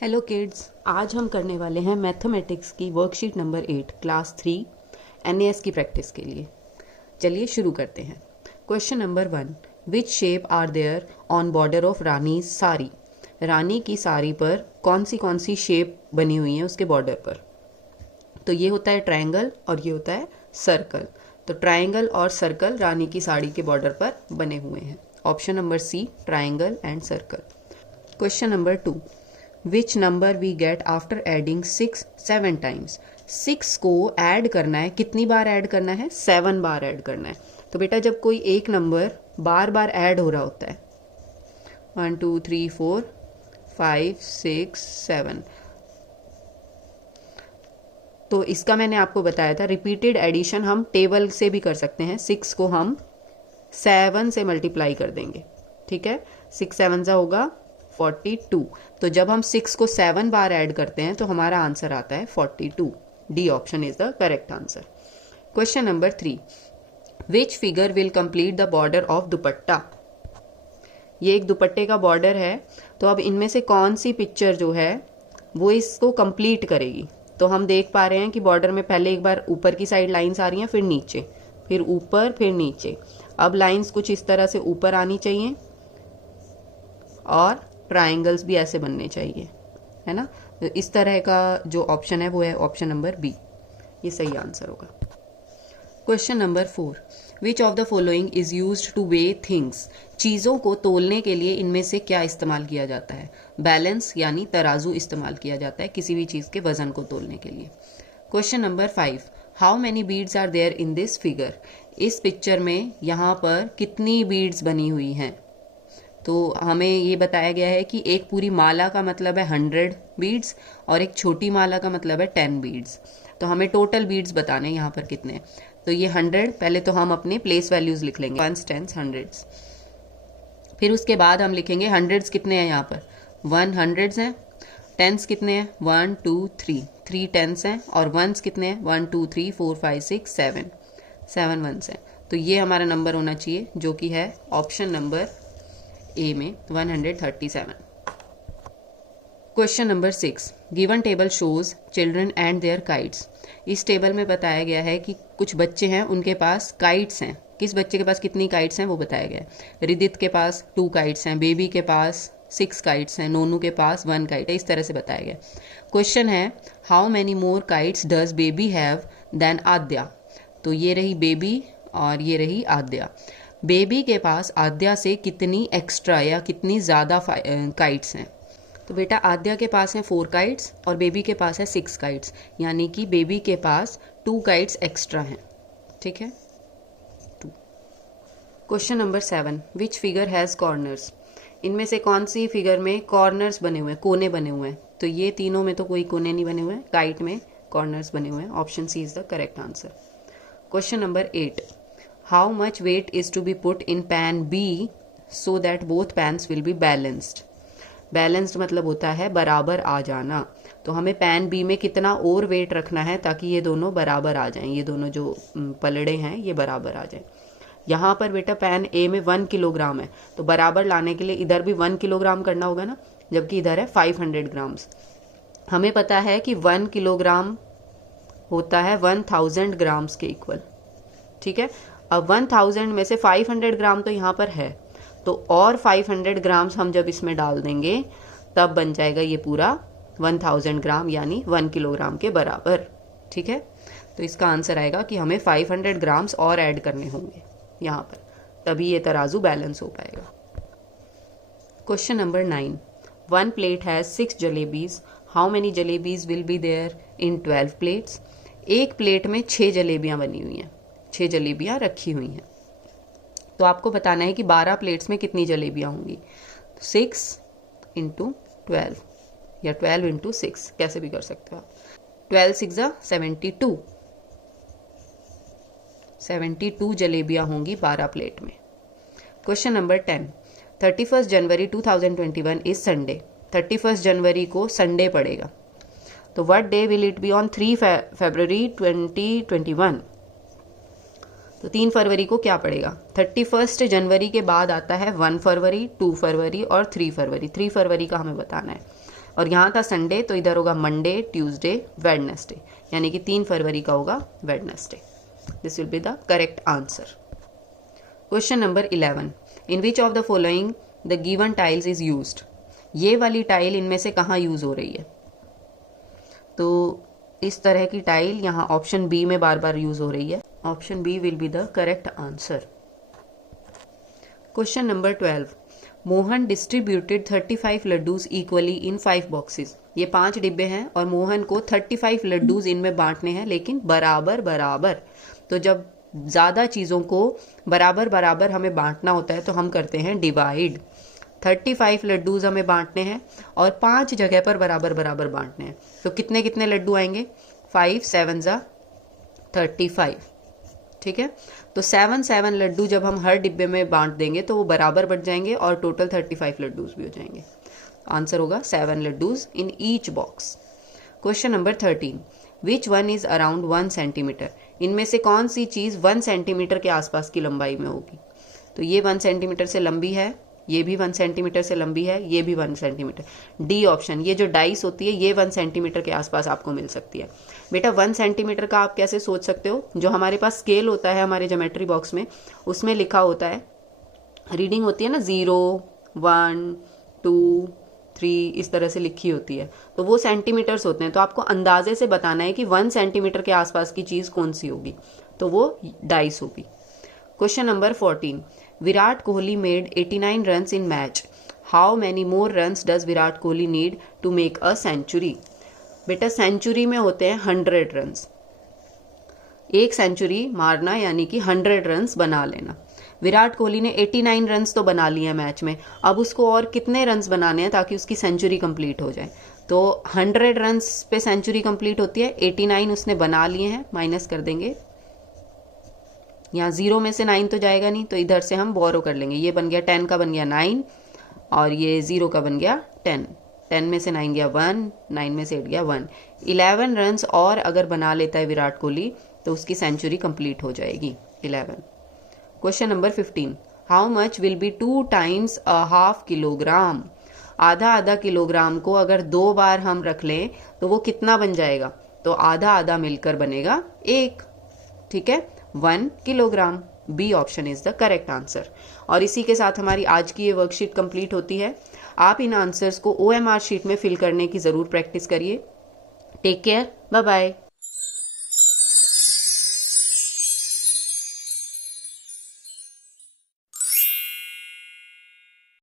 Hello kids, आज हम करने वाले हैं मैथमेटिक्स की वर्कशीट नंबर 8 क्लास 3 एनएएस की प्रैक्टिस के लिए। चलिए शुरू करते हैं। Question number 1, which shape are there on border of Rani sari. Rani की साड़ी पर कौन सी शेप बनी हुई है उसके बॉर्डर पर। तो ये होता है ट्रायंगल और ये होता है सर्कल। तो ट्रायंगल और सर्कल रानी की साड़ी के बॉर्डर पर बने हुए हैं। Option number C, triangle and circle. Question number 2, which number we get after adding 6 7 times. 6 को ऐड करना है, कितनी बार ऐड करना है? 7 बार ऐड करना है। तो बेटा जब कोई एक नंबर बार बार ऐड हो रहा होता है 1 2 3 4 5 6 7, तो इसका मैंने आपको बताया था रिपीटेड एडिशन हम टेबल से भी कर सकते हैं। 6 को हम 7 से मल्टीप्लाई कर देंगे, ठीक है। 6 7 जा होगा 42। तो जब हम 6 को 7 बार ऐड करते हैं तो हमारा आंसर आता है 42। D option is the correct answer. Question number 3, which figure will complete the border of दुपट्टा। ये एक दुपट्टे का बॉर्डर है, तो अब इनमें से कौन सी पिक्चर जो है वो इसको कंप्लीट करेगी। तो हम देख पा रहे हैं कि बॉर्डर में पहले एक बार ऊपर की साइड लाइंस आ रही हैं, फिर नीचे, फिर ऊपर, फिर नीचे। अब लाइंस कुछ इस तरह से ऊपर आनी चाहिए और ट्रायंगल्स भी ऐसे बनने चाहिए, है ना। तो इस तरह का जो ऑप्शन है वो है ऑप्शन नंबर बी, ये सही आंसर होगा। Question number 4, which of the following is used two way things. चीज़ों को तोलने के लिए इनमें से क्या इस्तेमाल किया जाता है? बैलेंस यानी तराजू इस्तेमाल किया जाता है किसी भी चीज़ के वजन को तोलने के लिए। Question number 5, how many beads are there in this figure. इस पिक्चर में यहाँ पर कितनी बीड्स बनी हुई हैं? तो हमें ये बताया गया है कि एक पूरी माला का मतलब है 100 बीड्स और एक छोटी माला का मतलब है 10 बीड्स। तो हमें टोटल बीड्स बताने हैं यहाँ पर कितने हैं। तो ये 100, पहले तो हम अपने प्लेस वैल्यूज लिख लेंगे, 1s 10s 100s। फिर उसके बाद हम लिखेंगे 100s कितने हैं यहाँ पर, 1 100s हैं। 10s कितने हैं, 1 2 3 3 10s हैं। और 1s कितने हैं, 1 2 3 4 5 6 7 7 1s हैं। तो ये हमारा नंबर होना चाहिए जो कि है ऑप्शन नंबर ए में 137। Question number 6, given table shows children and their kites. इस टेबल में बताया गया है कि कुछ बच्चे हैं, उनके पास काइट्स हैं। किस बच्चे के पास कितनी काइट्स हैं वो बताया गया है। रिदित के पास 2 काइट्स हैं, बेबी के पास 6 काइट्स हैं, नोनू के पास 1 काइट है। इस तरह से बताया गया। क्वेश्चन है, how many more kites does Baby have than Aadya. तो ये रही बेबी और ये रही आद्या। बेबी के पास आद्या से कितनी एक्स्ट्रा या कितनी ज़्यादा काइट्स हैं? तो बेटा आद्या के पास हैं 4 काइट्स और बेबी के पास है 6 काइट्स, यानी कि बेबी के पास 2 काइट्स एक्स्ट्रा हैं, ठीक है। 2। Question number 7, which figure has corners. इनमें से कौन सी फिगर में कॉर्नर्स बने हुए हैं, कोने बने हुए हैं? तो ये तीनों में तो कोई कोने नहीं बने हुए हैं, काइट में कॉर्नर्स बने हुए हैं। Option C is the correct answer. Question number 8, how much weight is to be put in pan B so that both pans will be balanced। Balanced मतलब होता है बराबर आ जाना। तो हमें पैन बी में कितना और वेट रखना है ताकि ये दोनों बराबर आ जाएं, ये दोनों जो पलड़े हैं ये बराबर आ जाएं। यहाँ पर बेटा पैन ए में 1 किलोग्राम है, तो बराबर लाने के लिए इधर भी 1 किलोग्राम करना होगा ना, जबकि इधर है 500 ग्राम्स। हमें पता है कि 1 किलोग्राम होता है 1000 ग्राम्स के इक्वल, ठीक है। अब 1000 में से 500 ग्राम तो यहाँ पर है, तो और 500 ग्राम्स हम जब इसमें डाल देंगे तब बन जाएगा ये पूरा 1000 ग्राम, यानी 1 किलोग्राम के बराबर, ठीक है। तो इसका आंसर आएगा कि हमें 500 ग्राम्स और ऐड करने होंगे यहाँ पर, तभी ये तराजू बैलेंस हो पाएगा। Question number 9, 1 plate has 6 jalebis, how many jalebis will be there in 12 plates. एक प्लेट में 6 जलेबियाँ बनी हुई हैं, 6 जलेबियाँ रखी हुई हैं। तो आपको बताना है कि 12 प्लेट्स में कितनी जलेबियाँ होंगी। 6 × 12 या 12 × 6 कैसे भी कर सकते हो आप। 12 6 जा 72, 72 जलेबियाँ होंगी 12 प्लेट में। Question number 10, 31 January 2021 is Sunday. 31 जनवरी को संडे पड़ेगा, तो what day will it be on 3 फरवरी 2021। तो 3 फरवरी को क्या पड़ेगा? 31 जनवरी के बाद आता है 1 फरवरी, 2 फरवरी और 3 फरवरी। 3 फरवरी का हमें बताना है। और यहाँ था संडे, तो इधर होगा मंडे, ट्यूसडे, वेडनेसडे, यानी कि 3 फरवरी का होगा Wednesday. This will be the correct answer. Question number 11, in which of the following the given tiles is used. ये वाली टाइल इनमें से कहाँ यूज हो रही है? तो इस तरह की टाइल यहाँ ऑप्शन बी में बार बार यूज हो रही है। Option B will be the correct answer. Question number 12, Mohan distributed 35 laddoos equally in 5 boxes. ये 5 डिब्बे हैं और मोहन को 35 लड्डूज इनमें बांटने हैं, लेकिन बराबर बराबर। तो जब ज़्यादा चीज़ों को बराबर बराबर हमें बांटना होता है तो हम करते हैं डिवाइड। 35 लड्डूज हमें बांटने हैं और 5 जगह पर बराबर बराबर बांटने हैं, तो कितने कितने लड्डू आएंगे? 5 7 ज़ा 35, ठीक है। तो 7 लड्डू जब हम हर डिब्बे में बांट देंगे तो वो बराबर बढ़ जाएंगे और टोटल 35 लड्डूज भी हो जाएंगे। आंसर होगा 7 laddoos in each box. Question number 13, which one is around 1 centimetre. इनमें से कौन सी चीज़ 1 सेंटीमीटर के आसपास की लंबाई में होगी? तो ये 1 सेंटीमीटर से लंबी है, ये भी 1 सेंटीमीटर से लंबी है, ये भी 1 सेंटीमीटर। डी ऑप्शन, ये जो डाइस होती है ये 1 सेंटीमीटर के आसपास आपको मिल सकती है। बेटा 1 सेंटीमीटर का आप कैसे सोच सकते हो? जो हमारे पास स्केल होता है हमारे ज्योमेट्री बॉक्स में, उसमें लिखा होता है, रीडिंग होती है ना 0 1 2 3, इस तरह से लिखी होती है, तो वो सेंटीमीटर्स होते हैं। तो आपको अंदाजे से बताना है कि 1 सेंटीमीटर के आसपास की चीज़ कौन सी होगी, तो वो डाइस होगी। Question number 14, Virat Kohli made 89 runs in match. How many more runs does Virat Kohli need to make a century. बेटा सेंचुरी में होते हैं 100 रन्स। एक सेंचुरी मारना यानी कि 100 रन्स बना लेना। विराट कोहली ने 89 रन्स तो बना लिए हैं मैच में, अब उसको और कितने रन्स बनाने हैं ताकि उसकी सेंचुरी कंप्लीट हो जाए? तो 100 रन्स पे सेंचुरी कंप्लीट होती है, 89 उसने बना लिए हैं, माइनस कर देंगे। यहाँ 0 में से 9 तो जाएगा नहीं, तो इधर से हम बोरो कर लेंगे। ये बन गया 10 का बन गया 9 और ये 0 का बन गया 10। 10 में से 9 गया 1, 9 में से 8 गया 1। 11 रन्स और अगर बना लेता है विराट कोहली तो उसकी सेंचुरी कंप्लीट हो जाएगी 11। Question number 15, how much will be 2 times a half kilogram. आधा आधा किलोग्राम को अगर 2 बार हम रख लें तो वो कितना बन जाएगा? तो आधा आधा मिलकर बनेगा 1, ठीक है, 1 kilogram. B option is the correct answer. और इसी के साथ हमारी आज की ये वर्कशीट कंप्लीट होती है। आप इन आंसर्स को OMR शीट में फिल करने की ज़रूर प्रैक्टिस करिए। Take care, bye bye.